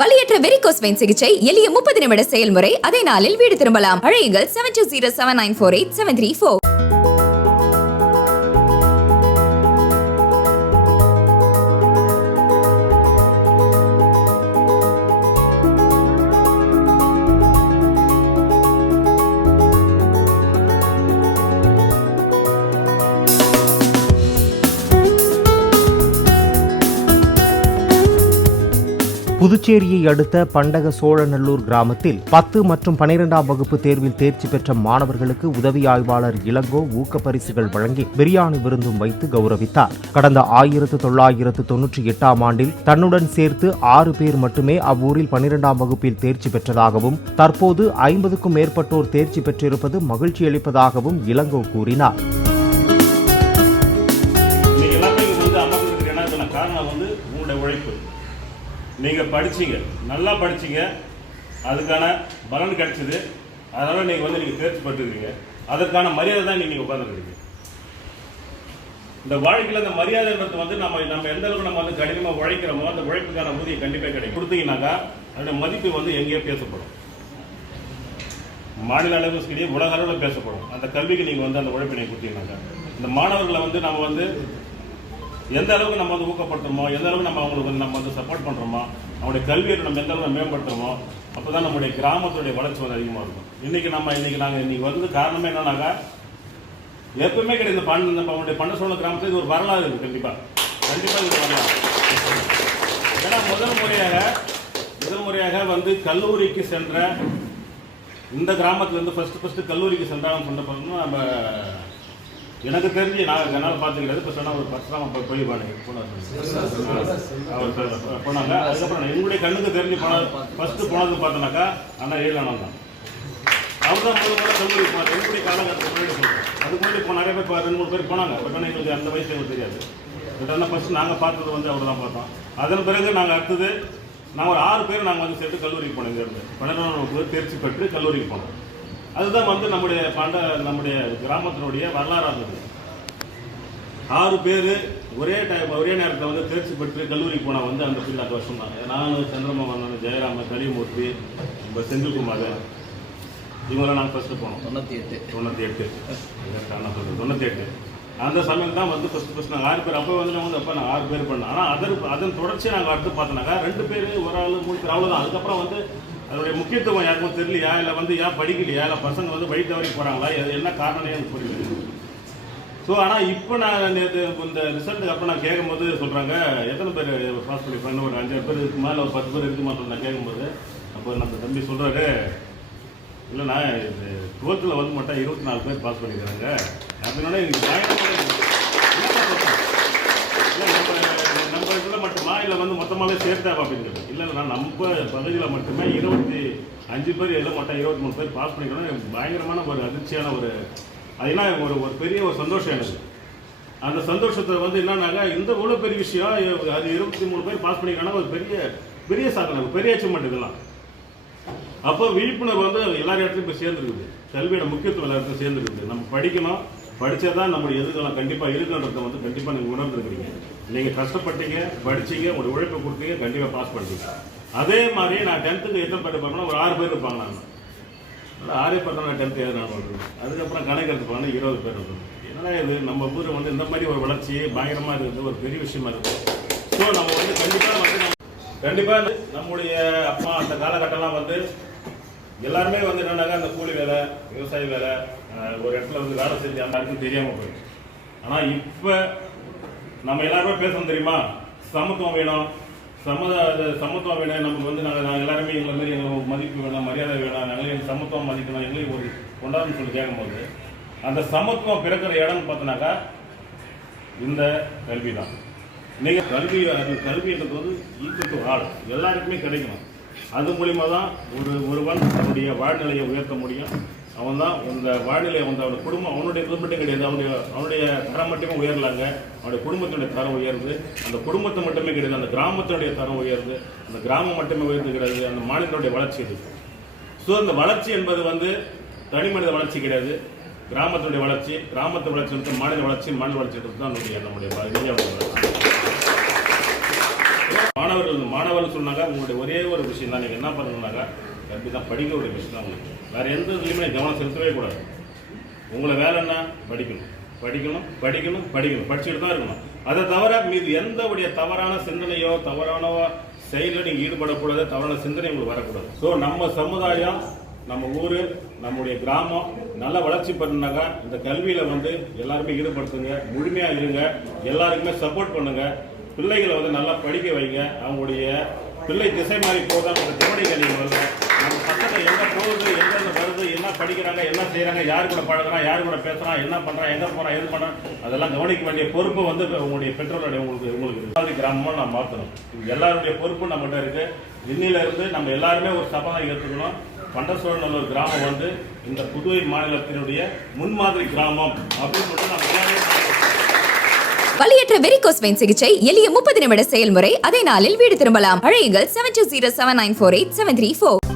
வலியற்ற varicose vein சிகிச்சை எளிய 30 நிமிட செயல்முறை. அதே நாளில் வீடு திரும்பலாம். அழையுங்கள் 7207948734. புதுச்சேரியை அடுத்த பண்டக சோழநல்லூர் கிராமத்தில் 10 மற்றும் 12ஆம் வகுப்பு தேர்வில் தேர்ச்சி பெற்ற மாணவர்களுக்கு உதவி ஆய்வாளர் இளங்கோ ஊக்க பரிசுகள் வழங்கி பிரியாணி விருந்தும் வைத்து கௌரவித்தார். கடந்த 1998ஆம் ஆண்டில் தன்னுடன் சேர்த்து 6 பேர் மட்டுமே அவ்வூரில் 12ஆம் வகுப்பில் தேர்ச்சி பெற்றதாகவும் தற்போது 50க்கும் மேற்பட்டோர் தேர்ச்சி பெற்றிருப்பது மகிழ்ச்சி அளிப்பதாகவும் இளங்கோ கூறினார். நீங்கள் படிச்சிங்க, நல்லா படிச்சிங்க, அதுக்கான பலன் கிடைச்சிது. அதனால் நீங்கள் நீங்கள் தேர்ச்சி பெற்றுக்கிறீங்க. அதற்கான மரியாதை தான் நீங்கள் உட்காந்துருக்கீங்க. இந்த வாழ்க்கையில் அந்த மரியாதைன்றது நம்ம எந்த அளவுக்கு நம்ம கடினமாக உழைக்கிறோமோ அந்த உழைப்புக்கான ஊதியம் கண்டிப்பாக கிடைக்கும். கொடுத்தீங்கன்னாக்கா அதோட மதிப்பு எங்கேயோ பேசப்படும். மாநில அளவில் சரி, உலக அளவில் பேசப்படும். அந்த கல்விக்கு நீங்கள் அந்த உழைப்பை நீங்கள் கொடுத்தீங்கன்னாக்கா இந்த மாணவர்களை நம்ம எந்த அளவுக்கு நம்ம ஊக்கப்படுத்துறோமோ, எந்த அளவுக்கு நம்ம அவங்களுக்கு நம்ம சப்போர்ட் பண்ணுறோமோ, அவங்களுடைய கல்வியை நம்ம எந்த அளவுக்கு மேம்படுத்துறோமோ, அப்போ தான் நம்முடைய கிராமத்துடைய வளர்ச்சி அதிகமாக இருக்கும். இன்றைக்கி நாங்கள் காரணமே என்னன்னாக்கா எப்பவுமே கிடையாது. நம்மளுடைய பண்ட சோழ கிராமத்தில் இது ஒரு வரலாறு இருக்குது. கண்டிப்பாக இது வரலாறு. ஏன்னா முதல் முறையாக கல்லூரிக்கு சென்ற இந்த கிராமத்துலேருந்து ஃபஸ்ட்டு கல்லூரிக்கு சென்றாங்கன்னு சொன்ன பார்த்தோம்னா நம்ம எனக்கு தெரிஞ்சு நான் என்னால் பார்த்துக்கிறது. இப்போ சொன்னால் ஒரு 10ஆம் போனாங்க. அதுக்கப்புறம் என்னுடைய கண்ணுக்கு தெரிஞ்சு ஃபஸ்ட்டு போனது பார்த்தோன்னாக்கா அண்ணா 7 ஆனது தான். அவர் தான் முதல்ல கல்லூரி போனார். என்னுடைய காலகட்டத்தில் முன்னாடி சொல்கிறேன். அதுக்கு முன்னாடி இப்போ நிறைய பேர் 2-3 பேர் போனாங்க. பட் ஆனால் எங்களுக்கு அந்த வயசு எங்களுக்கு தெரியாது. பட் ஆனால் ஃபஸ்ட்டு நாங்கள் பார்த்தது அவர் தான் பார்த்தோம். அதன் பிறகு நாங்கள் அடுத்தது நாங்கள் ஒரு 6 பேர் நாங்கள் சேர்த்து கல்லூரிக்கு போனோம். இங்கேருந்து 12ஆம் வகுப்பு தேர்ச்சி பெற்று கல்லூரிக்கு போனோம். அதுதான் நம்முடைய கிராமத்தினுடைய வரலாறாக இருந்தது. 6 பேர் ஒரே நேரத்தில் தேர்ச்சி பெற்று கல்லூரிக்கு போனால் அந்த அந்த வருஷம் தான். நான், சந்திரமோகன், ஜெயராம, கலிமூர்த்தி, செந்தில்குமார், இவங்களாம் நாங்கள் ஃபஸ்ட்டு போனோம். 98 அந்த சமயம் தான் ஃபஸ்ட்டு நாங்கள் 6 பேர். அப்போ அப்போ நாங்கள் 6 பேர் பண்ணோம். ஆனால் அதன் தொடர்ச்சியை நாங்கள் அடுத்து பார்த்தோன்னாக்கா 2 பேர், ஒரு ஆள், 3 பேர், அவ்வளோதான். அதுக்கப்புறம் அதனுடைய முக்கியத்துவம் யாருக்கும் தெரியலையா, இல்லை ஏன் படிக்கலையா, இல்லை பசங்க வழி தவறி போகிறாங்களா, என்ன காரணமே எனக்கு புரியல. ஸோ ஆனால் இப்போ நான் நேற்று இந்த ரிசல்ட்டுக்கு அப்புறம் நான் கேட்கும்போது சொல்கிறாங்க எத்தனை பேர் பாஸ் பண்ணி ஒரு 5 பேர் இதுக்கு மேலே ஒரு 10 பேர் இருக்குமா நான் கேட்கும்போது அப்போ நம்ம தம்பி சொல்கிறாரு, இல்லைண்ணா இது 12th மட்டும் 24 பேர் பாஸ் பண்ணிக்கிறாங்க அப்படின்னா எனக்கு பயணமாக நம்ம இதில் மட்டுமா இல்லை மொத்தமாகவே சேர்த்தாப்பா அப்படிங்கிறது. இல்லைண்ணா நம்ம பகுதியில் மட்டுமே 25 பேர் இல்லை மட்டும் 23 பேர் பாஸ் பண்ணிக்கணும். பயங்கரமான ஒரு அதிர்ச்சியான அதுனா ஒரு பெரிய ஒரு சந்தோஷம் எனக்கு. அந்த சந்தோஷத்தை என்னன்னாக்கா இந்த இவ்வளோ பெரிய விஷயம், அது 23 பேர் பாஸ் பண்ணிக்கிறாங்கன்னா ஒரு பெரிய சாதனை, பெரிய அச்சீவ்மெண்ட் இதெல்லாம். அப்போ விழிப்புணர்வு எல்லா இடத்துலையும் இப்போ சேர்ந்துருக்குது. கல்வியோட முக்கியத்துவம் எல்லா இடத்துலையும் சேர்ந்துருக்குது. நம்ம படிக்கணும், படித்தா தான் நம்மளுடைய எதிர்காலம் கண்டிப்பாக இருக்குன்றதை கண்டிப்பாக நீங்கள் உணர்ந்துருக்கிறீங்க. நீங்கள் கஷ்டப்பட்டீங்க, படிச்சிங்க, ஒரு உழைப்பை கொடுத்தீங்க, கண்டிப்பாக பாஸ் பண்ணிட்டீங்க. அதே மாதிரி நான் 10th எத்தனை பேர் பார்க்கணும், ஒரு 6 பேர் இருப்பாங்க. நான் 6 பேர் தான் 10th நான் பண்ணுறேன். அதுக்கப்புறம் கணக்கு எடுத்துப்பாங்கன்னா 20 பேர் இருக்கும். ஏன்னா இது நம்ம ஊர் இந்த மாதிரி ஒரு வளர்ச்சி பயங்கரமாக இருக்குது, ஒரு பெரிய விஷயமா இருக்குது. ஸோ நம்ம கண்டிப்பாக நம்முடைய அப்பா அந்த காலகட்டம்லாம் எல்லாருமே என்னன்னாக்கா அந்த கூலி வேலை, விவசாய வேலை, ஒரு இடத்துல வேலை செஞ்சு யாருக்கும் தெரியாமல் போயிடுச்சு. ஆனால் இப்போ நம்ம எல்லாருமே பேசணும் தெரியுமா, சமத்துவம் வேணும், சமத்துவம் வேணும். நமக்கு நாங்கள் எல்லாருமே எங்களை மாரி எங்களுக்கு மதிப்பு வேணும், மரியாதை வேணும், நாங்களே சமத்துவம் மதிக்கணும், எங்களையும் ஒரு கொண்டாடணும்னு சொல்லி கேட்கும்போது அந்த சமத்துவம் பிறக்கிற இடம்னு பார்த்தோன்னாக்கா இந்த கல்வி தான். நீங்கள் கல்வின்றது ஈக்குவல் டு ஆல், எல்லாருக்குமே கிடைக்கணும். அது மூலிமா தான் ஒருவன் தன்னுடைய வாழ்நிலையை உயர்த்த முடியும். அவன் தான் இந்த வாழ்நிலையை அவனோட குடும்பம், அவனுடைய மட்டும் கிடையாது, அவனுடைய தரம் மட்டுமே உயரலாங்க. அவனுடைய குடும்பத்தினுடைய தரம் உயருது. அந்த குடும்பத்தை மட்டுமே கிடையாது, அந்த கிராமத்தினுடைய தரம் உயருது. அந்த கிராமம் மட்டுமே உயர்ந்து கிடையாது, அந்த மாநிலத்தினுடைய வளர்ச்சி இருக்குது. ஸோ அந்த வளர்ச்சி என்பது தனி மனித வளர்ச்சி கிடையாது, கிராமத்தினுடைய வளர்ச்சி. கிராமத்து வளர்ச்சி மாநில வளர்ச்சி, மாநில வளர்ச்சி தான் நம்முடைய இந்தியாவுடைய வளர்ச்சி. மாணவர்கள் மாணவர்கள் சொன்னாங்க உங்களுடைய ஒரே ஒரு விஷயம் தான், நீங்கள் என்ன பண்ணணுன்னாக்கா கல்வி தான், படிக்கக்கூடிய விஷயம் தான் உங்களுக்கு. வேறு எந்த இதுலையுமே கவனம் செலுத்தவே கூடாது. உங்களை வேலை என்ன? படிக்கணும் படிக்கணும் படிக்கணும் படிக்கணும், படிச்சுட்டு தான் இருக்கணும். அதை தவிர மீது எந்தவுடைய தவறான சிந்தனையோ தவறான செயலில் நீங்கள் ஈடுபடக்கூடாது, தவறான சிந்தனை உங்களுக்கு வரக்கூடாது. ஸோ நம்ம சமுதாயம், நம்ம ஊர், நம்முடைய கிராமம் நல்ல வளர்ச்சி பண்ணாக்கா இந்த கல்வியில் வந்து எல்லாருமே ஈடுபடுத்துங்க, முழுமையாக இருங்க, எல்லாருக்குமே சப்போர்ட் பண்ணுங்க. பிள்ளைகளை வந்து நல்லா படிக்க வைங்க. அவங்களுடைய பிள்ளை திசை மாறி போதான் அந்த கவனிக்க நீங்கள் வரல. நம்ம பக்கத்தில் எங்கே போகுது, எங்கெங்க வருது, என்ன படிக்கிறாங்க, என்ன செய்கிறாங்க, யார் கூட பழகிறான், யார் கூட பேசுகிறான், என்ன பண்ணுறான், எங்கே போகிறான், எது பண்ணுறான், அதெல்லாம் கவனிக்க வேண்டிய பொறுப்பு வந்து உங்களுடைய பெற்றோருடைய உங்களுக்கு கிராமமாக நம்ம மாற்றணும். இது எல்லாருடைய பொறுப்பு நம்மகிட்ட இருக்குது. இன்னிலிருந்து நம்ம எல்லாருமே ஒரு சபதம் எடுத்துக்கணும். பண்டசோழநல்லூர் கிராமம் வந்து இந்த புதுவை மாநிலத்தினுடைய முன்மாதிரி கிராமம் அப்படின்னு சொல்லிட்டு நம்ம எல்லாரும் வலியற்ற வெரிகோஸ் வெயின் சிகிச்சை எளிய 30 நிமிட செயல்முறை, அதே நாளில் வீடு திரும்பலாம். அழையுங்கள் 7207948734.